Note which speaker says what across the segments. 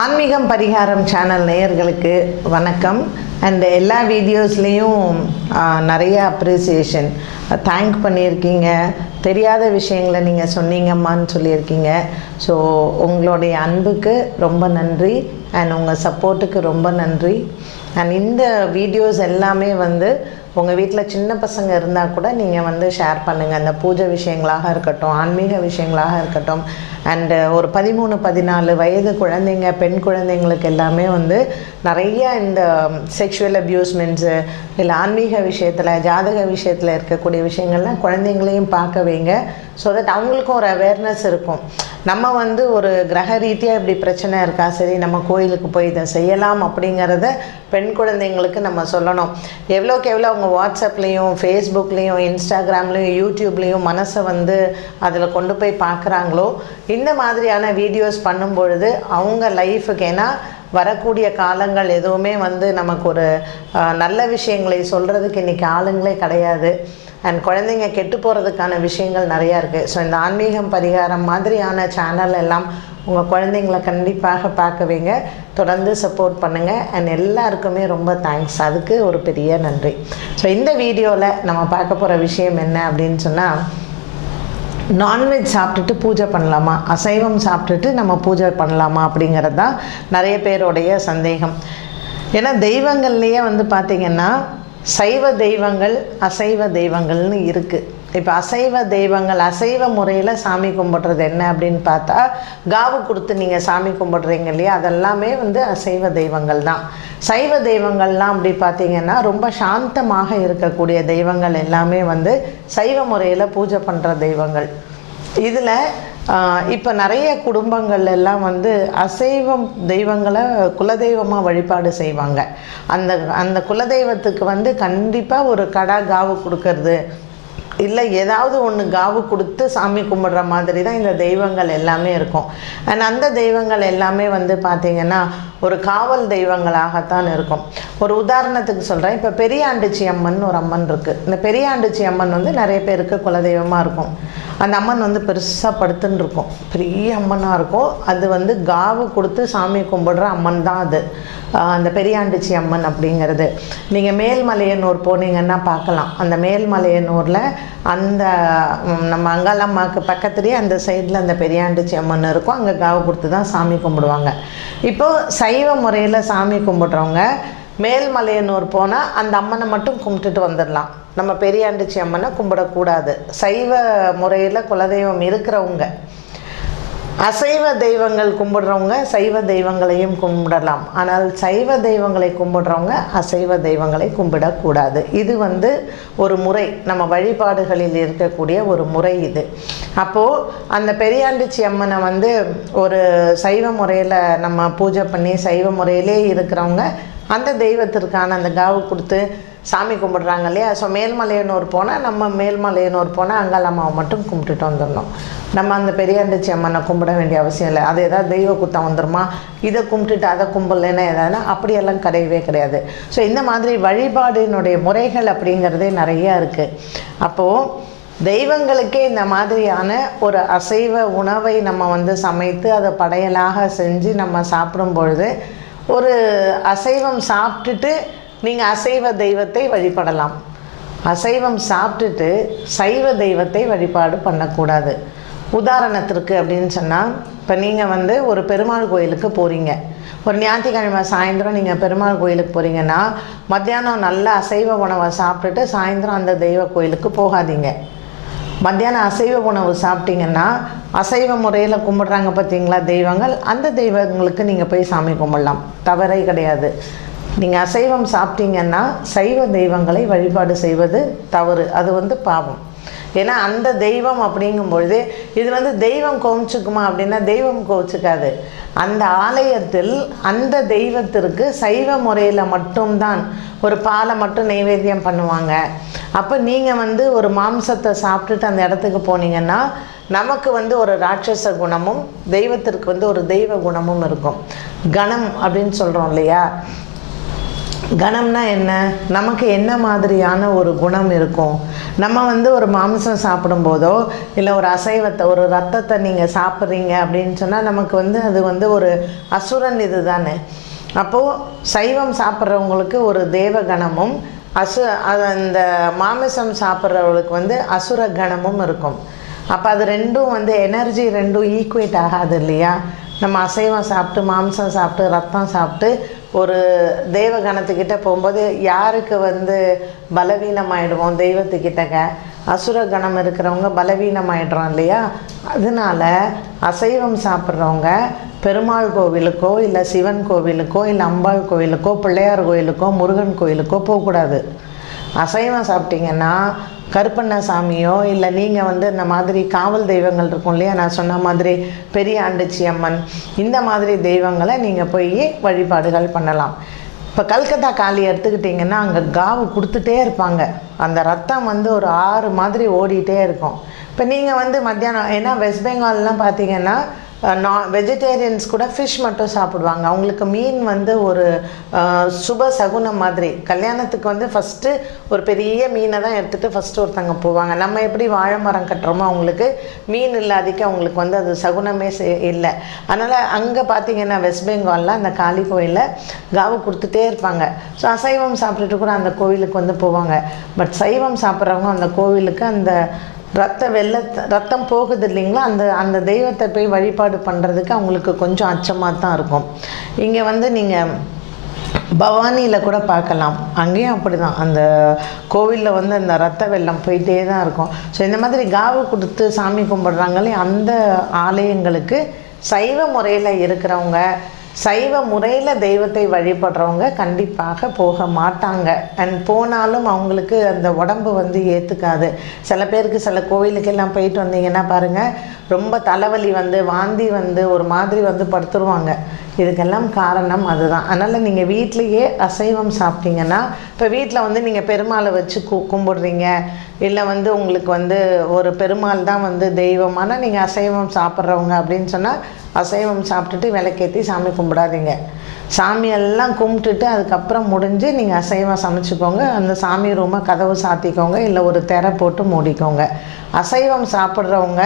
Speaker 1: ஆன்மீகம் பரிகாரம் சேனல் நேயர்களுக்கு வணக்கம். அண்ட் எல்லா வீடியோஸ்லேயும் நிறைய அப்ரிசியேஷன் தேங்க் பண்ணியிருக்கீங்க. தெரியாத விஷயங்களை நீங்கள் சொன்னீங்கம்மான்னு சொல்லியிருக்கீங்க. ஸோ உங்களுடைய அன்புக்கு ரொம்ப நன்றி. அண்ட் உங்கள் சப்போர்ட்டுக்கு ரொம்ப நன்றி. அண்ட் இந்த வீடியோஸ் எல்லாமே வந்து உங்கள் வீட்டில் சின்ன பசங்க இருந்தால் கூட நீங்கள் வந்து ஷேர் பண்ணுங்கள் அந்த பூஜை விஷயங்களாக இருக்கட்டும் ஆன்மீக விஷயங்களாக இருக்கட்டும். அண்டு ஒரு பதிமூணு பதினாலு வயது குழந்தைங்க பெண் குழந்தைங்களுக்கு எல்லாமே வந்து நிறைய இந்த செக்ஷுவல் அப்யூஸ்மெண்ட்ஸு இல்லை ஆன்மீக விஷயத்தில் ஜாதக விஷயத்தில் இருக்கக்கூடிய விஷயங்கள்லாம் குழந்தைங்களையும் பார்க்க வைங்க. ஸோ தட் அவங்களுக்கும் ஒரு அவேர்னஸ் இருக்கும். நம்ம வந்து ஒரு கிரக ரீதியாக இப்படி பிரச்சனை இருக்கா? சரி நம்ம கோயிலுக்கு போய் இதை செய்யலாம் அப்படிங்கிறத பெண் குழந்தைங்களுக்கு நம்ம சொல்லணும். எவ்வளோக்கு எவ்வளோ அவங்க வாட்ஸ்அப்லேயும் ஃபேஸ்புக்லேயும் இன்ஸ்டாகிராம்லேயும் யூடியூப்லேயும் மனசை வந்து அதில் கொண்டு போய் பார்க்குறாங்களோ இந்த மாதிரியான வீடியோஸ் பண்ணும் பொழுது அவங்க லைஃபுக்கு ஏன்னா வரக்கூடிய காலங்கள் எதுவுமே வந்து நமக்கு ஒரு நல்ல விஷயங்களை சொல்கிறதுக்கு இன்றைக்கி ஆளுங்களே கிடையாது. அண்ட் குழந்தைங்க கெட்டு போகிறதுக்கான விஷயங்கள் நிறையா இருக்குது ஸோ இந்த ஆன்மீகம் பரிகாரம் மாதிரியான சேனல் எல்லாம் உங்கள் குழந்தைங்கள கண்டிப்பாக பார்க்க வைங்க. தொடர்ந்து சப்போர்ட் பண்ணுங்கள் அண்ட் எல்லாருக்குமே ரொம்ப தேங்க்ஸ் அதுக்கு ஒரு பெரிய நன்றி. ஸோ இந்த வீடியோவில் நம்ம பார்க்க போகிற விஷயம் என்ன அப்படின்னு சொன்னால் நான்வெஜ் சாப்பிட்டுட்டு பூஜை பண்ணலாமா? அசைவம் சாப்பிட்டுட்டு நம்ம பூஜை பண்ணலாமா? அப்படிங்கிறது தான் நிறைய பேருடைய சந்தேகம். ஏன்னா தெய்வங்கள்லேயே வந்து பார்த்திங்கன்னா சைவ தெய்வங்கள் அசைவ தெய்வங்கள்னு இருக்குது இப்போ அசைவ தெய்வங்கள் அசைவ முறையில் சாமி கும்பிட்றது என்ன அப்படின்னு பார்த்தா காவு கொடுத்து நீங்கள் சாமி கும்பிட்றீங்க இல்லையா? அதெல்லாமே வந்து அசைவ தெய்வங்கள் தான். சைவ தெய்வங்கள்லாம் அப்படி பார்த்தீங்கன்னா ரொம்ப சாந்தமாக இருக்கக்கூடிய தெய்வங்கள் எல்லாமே வந்து சைவ முறையில் பூஜை பண்ணுற தெய்வங்கள். இதில் இப்போ நிறைய குடும்பங்கள் எல்லாம் வந்து அசைவம் தெய்வங்களை குலதெய்வமாக வழிபாடு செய்வாங்க. அந்த அந்த குலதெய்வத்துக்கு வந்து கண்டிப்பாக ஒரு கடா காவு கொடுக்கறது இல்லை ஏதாவது ஒன்று காவு கொடுத்து சாமி கும்பிடுற மாதிரி தான் இந்த தெய்வங்கள் எல்லாமே இருக்கும். அண்ட் அந்த தெய்வங்கள் எல்லாமே வந்து பார்த்திங்கன்னா ஒரு காவல் தெய்வங்களாகத்தான் இருக்கும். ஒரு உதாரணத்துக்கு சொல்கிறேன் இப்போ பெரியாண்டுச்சி அம்மன் ஒரு அம்மன் இருக்குது இந்த பெரியாண்டுச்சி அம்மன் வந்து நிறைய பேருக்கு குலதெய்வமாக இருக்கும். அந்த அம்மன் வந்து பெருசாக படுத்துன்னு இருக்கும். பெரிய அம்மனாக இருக்கும். அது வந்து காவு கொடுத்து சாமி கும்பிடுற அம்மன் தான் அது அந்த பெரியாண்டுச்சி அம்மன் அப்படிங்கிறது. நீங்கள் மேல்மலையனூர் போனீங்கன்னா பார்க்கலாம். அந்த மேல்மலையனூரில் அந்த நம்ம அங்காளம்மாவுக்கு பக்கத்துலேயே அந்த சைடில் அந்த பெரியாண்டுச்சி அம்மன் இருக்கும். அங்கே காவு கொடுத்து தான் சாமி கும்பிடுவாங்க. இப்போது சைவ முறையில் சாமி கும்பிட்றவங்க மேல்மலையனூர் போனால் அந்த அம்மனை மட்டும் கும்பிட்டுட்டு வந்துடலாம். நம்ம பெரியாண்டுச்சி அம்மனை கும்பிடக்கூடாது. சைவ முறையில் குலதெய்வம் இருக்கிறவங்க. அசைவ தெய்வங்கள் கும்பிடுறவங்க சைவ தெய்வங்களையும் கும்பிடலாம். ஆனால் சைவ தெய்வங்களை கும்பிடுறவங்க அசைவ தெய்வங்களை கும்பிடக்கூடாது. இது வந்து ஒரு முறை நம்ம வழிபாடுகளில் இருக்கக்கூடிய ஒரு முறை இது. அப்போது அந்த பெரியாண்டிச்சி அம்மனை வந்து ஒரு சைவ முறையில் நம்ம பூஜை பண்ணி சைவ முறையிலே இருக்கிறவங்க அந்த தெய்வத்திற்கான அந்த காவு கொடுத்து சாமி கும்பிட்றாங்க இல்லையா? ஸோ மேல்மலையனூர் போனால் நம்ம மேல்மலையனூர் போனால் அங்காளம்மாவை மட்டும் கும்பிட்டுட்டு வந்துடணும். நம்ம அந்த பெரியாண்டச்சி அம்மனை கும்பிட வேண்டிய அவசியம் இல்லை. அது ஏதாவது தெய்வ குத்தம் வந்துருமா? இதை கும்பிட்டுட்டு அதை கும்பிடலன்னா எதானா அப்படியெல்லாம் கிடையவே கிடையாது. ஸோ இந்த மாதிரி வழிபாடினுடைய முறைகள் அப்படிங்கிறதே நிறையா இருக்குது அப்போது தெய்வங்களுக்கே இந்த மாதிரியான ஒரு அசைவ உணவை நம்ம வந்து சமைத்து அதை படையலாக செஞ்சு நம்ம சாப்பிடும் பொழுது ஒரு அசைவம் சாப்பிட்டுட்டு நீங்கள் அசைவ தெய்வத்தை வழிபடலாம். அசைவம் சாப்பிட்டுட்டு சைவ தெய்வத்தை வழிபாடு பண்ணக்கூடாது. உதாரணத்திற்கு அப்படின்னு சொன்னால் இப்போ நீங்கள் வந்து ஒரு பெருமாள் கோயிலுக்கு போகிறீங்க ஒரு ஞாயிற்றுக்கிழமை சாயந்தரம் நீங்கள் பெருமாள் கோயிலுக்கு போகிறீங்கன்னா மத்தியானம் நல்ல அசைவ உணவை சாப்பிட்டுட்டு சாயந்தரம் அந்த தெய்வ கோயிலுக்கு போகாதீங்க. மத்தியானம் அசைவ உணவு சாப்பிட்டீங்கன்னா அசைவ முறையில் கும்பிட்றாங்க பார்த்தீங்களா தெய்வங்கள்? அந்த தெய்வங்களுக்கு நீங்கள் போய் சாமி கும்பிடலாம். தவறே கிடையாது. நீங்கள் அசைவம் சாப்பிட்டீங்கன்னா சைவ தெய்வங்களை வழிபாடு செய்வது தவறு. அது வந்து பாவம். ஏன்னா அந்த தெய்வம் அப்படிங்கும் பொழுது இது வந்து தெய்வம் கோவிச்சுக்குமா அப்படின்னா தெய்வம் கோவிச்சுக்காது. அந்த ஆலயத்தில் அந்த தெய்வத்திற்கு சைவ முறையில் மட்டும்தான் ஒரு பாலை மட்டும் நைவேத்தியம் பண்ணுவாங்க. அப்போ நீங்கள் வந்து ஒரு மாம்சத்தை சாப்பிட்டுட்டு அந்த இடத்துக்கு போனீங்கன்னா நமக்கு வந்து ஒரு ராட்சச குணமும் தெய்வத்திற்கு வந்து ஒரு தெய்வ குணமும் இருக்கும். கணம் அப்படின்னு சொல்கிறோம் இல்லையா? கணம்னா என்ன? நமக்கு என்ன மாதிரியான ஒரு குணம் இருக்கும்? நம்ம வந்து ஒரு மாംசம் சாப்பிடும்போதோ இல்லை ஒரு அசைவத்தை ஒரு ரத்தத்தை நீங்கள் சாப்பிட்றீங்க அப்படின்னு சொன்னால் நமக்கு வந்து அது வந்து ஒரு அசுரன் இது தானே அப்போது சைவம் சாப்பிட்றவங்களுக்கு ஒரு தேவ கணமும் அசு அது அந்த மாமிசம் சாப்பிட்றவங்களுக்கு வந்து அசுர கணமும் இருக்கும். அப்போ அது ரெண்டும் வந்து எனர்ஜி ரெண்டும் ஈக்குவேட் ஆகாது இல்லையா? நம்ம அசைவம் சாப்பிட்டு மாம்சம் சாப்பிட்டு ரத்தம் சாப்பிட்டு ஒரு தெய்வ கணத்துக்கிட்ட போகும்போது யாருக்கு வந்து பலவீனமாயிடுவோம் தெய்வத்துக்கிட்டக்க? அசுர கணம் இருக்கிறவங்க பலவீனமாயிடுறோம் இல்லையா? அதனால அசைவம் சாப்பிட்றவங்க பெருமாள் கோவிலுக்கோ இல்லை சிவன் கோவிலுக்கோ இல்லை அம்பாள் கோவிலுக்கோ பிள்ளையார் கோவிலுக்கோ முருகன் கோயிலுக்கோ போகக்கூடாது. அசைவம் சாப்பிட்டீங்கன்னா கருப்பண்ணசாமியோ இல்லை நீங்கள் வந்து இந்த மாதிரி காவல் தெய்வங்கள் இருக்கும் இல்லையா? நான் சொன்ன மாதிரி பெரிய ஆண்டுச்சி அம்மன். இந்த மாதிரி தெய்வங்களை நீங்கள் போய் வழிபாடுகள் பண்ணலாம். இப்போ கல்கத்தா காளி எடுத்துக்கிட்டிங்கன்னா அங்கே காவு கொடுத்துட்டே இருப்பாங்க. அந்த ரத்தம் வந்து ஒரு ஆறு மாதிரி ஓடிட்டே இருக்கும். இப்போ நீங்கள் வந்து மத்தியானம் ஏன்னா வெஸ்ட் பெங்கால்லாம் பார்த்தீங்கன்னா நான் வெஜிடேரியன்ஸ் கூட ஃபிஷ் மட்டும் சாப்பிடுவாங்க. அவங்களுக்கு மீன் வந்து ஒரு சுப சகுனம் மாதிரி. கல்யாணத்துக்கு வந்து ஃபஸ்ட்டு ஒரு பெரிய மீனை தான் எடுத்துகிட்டு ஃபஸ்ட்டு ஒருத்தங்க போவாங்க. நம்ம எப்படி வாழை மரம் கட்டுறோமோ அவங்களுக்கு மீன் இல்லாதிக்கு அவங்களுக்கு வந்து அது சகுனமே இல்லை. அதனால் அங்கே பார்த்தீங்கன்னா வெஸ்ட் பெங்காலில் அந்த காளி கோயிலில் காவு கொடுத்துட்டே இருப்பாங்க. ஸோ அசைவம் சாப்பிட்டுட்டு கூட அந்த கோவிலுக்கு வந்து போவாங்க. பட் சைவம் சாப்பிட்றவங்க அந்த கோவிலுக்கு அந்த ரத்த வெள்ளத்தை ரத்தம் போகுது இல்லைங்களா? அந்த அந்த தெய்வத்தை போய் வழிபாடு பண்ணுறதுக்கு அவங்களுக்கு கொஞ்சம் அச்சமாக தான் இருக்கும். இங்கே வந்து நீங்கள் பவானியில் கூட பார்க்கலாம். அங்கேயும் அப்படி தான் அந்த கோவிலில் வந்து அந்த ரத்த வெள்ளம் போயிட்டே தான் இருக்கும். ஸோ இந்த மாதிரி காவு கொடுத்து சாமி கும்பிட்றாங்களே அந்த ஆலயங்களுக்கு சைவ முறையில் இருக்கிறவங்க சைவ முறையில் தெய்வத்தை வழிபடுறவங்க கண்டிப்பாக போக மாட்டாங்க. அண்ட் போனாலும் அவங்களுக்கு அந்த உடம்பு வந்து ஏற்றுக்காது சில பேருக்கு சில கோவிலுக்கெல்லாம் போயிட்டு வந்தீங்கன்னா பாருங்கள் ரொம்ப தலைவலி வந்து வாந்தி வந்து ஒரு மாதிரி வந்து படுத்துருவாங்க. இதுக்கெல்லாம் காரணம் அதுதான். அதனால் நீங்கள் வீட்லேயே அசைவம் சாப்பிட்டீங்கன்னா இப்போ வீட்டில் வந்து நீங்கள் பெருமாளை வச்சு கு கும்பிடுறீங்க இல்லை வந்து உங்களுக்கு வந்து ஒரு பெருமாள் தான் வந்து தெய்வமான நீங்கள் அசைவம் சாப்பிட்றவங்க அப்படின்னு சொன்னால் அசைவம் சாப்பிட்டுட்டு விளக்கேற்றி சாமி கும்பிடாதீங்க. சாமி எல்லாம் கும்பிட்டுட்டு அதுக்கப்புறம் முடிஞ்சு நீங்கள் அசைவம் சமைச்சுக்கோங்க. அந்த சாமி ரூமை கதவு சாத்திக்கோங்க இல்லை ஒரு திரை போட்டு மூடிக்கோங்க. அசைவம் சாப்பிட்றவங்க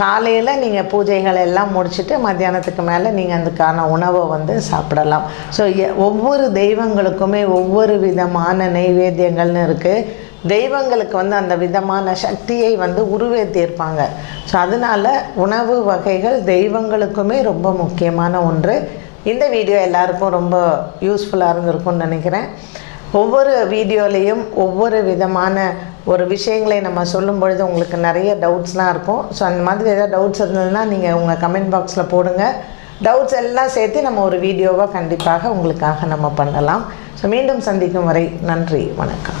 Speaker 1: காலையில் நீங்கள் பூஜைகள் எல்லாம் முடிச்சுட்டு மத்தியானத்துக்கு மேலே நீங்கள் அதுக்கான உணவை வந்து சாப்பிடலாம். ஸோ ஒவ்வொரு தெய்வங்களுக்குமே ஒவ்வொரு விதமான நைவேத்தியங்கள்னு இருக்குது தெய்வங்களுக்கு வந்து அந்த விதமான சக்தியை வந்து உருவேற்றியிருப்பாங்க ஸோ அதனால் உணவு வகைகள் தெய்வங்களுக்குமே ரொம்ப முக்கியமான ஒன்று. இந்த வீடியோ எல்லாருக்கும் ரொம்ப யூஸ்ஃபுல்லாக இருந்திருக்கும்னு நினைக்கிறேன். ஒவ்வொரு வீடியோலேயும் ஒவ்வொரு விதமான ஒரு விஷயங்களை நம்ம சொல்லும் பொழுது உங்களுக்கு நிறைய டவுட்ஸ்லாம் இருக்கும். ஸோ அந்த மாதிரி ஏதாவது டவுட்ஸ் இருந்ததுன்னா நீங்கள் உங்கள் கமெண்ட் பாக்ஸில் போடுங்க. டவுட்ஸ் எல்லாம் சேர்த்து நம்ம ஒரு வீடியோவாக கண்டிப்பாக உங்களுக்காக நம்ம பண்ணலாம். ஸோ மீண்டும் சந்திக்கும் வரை நன்றி வணக்கம்.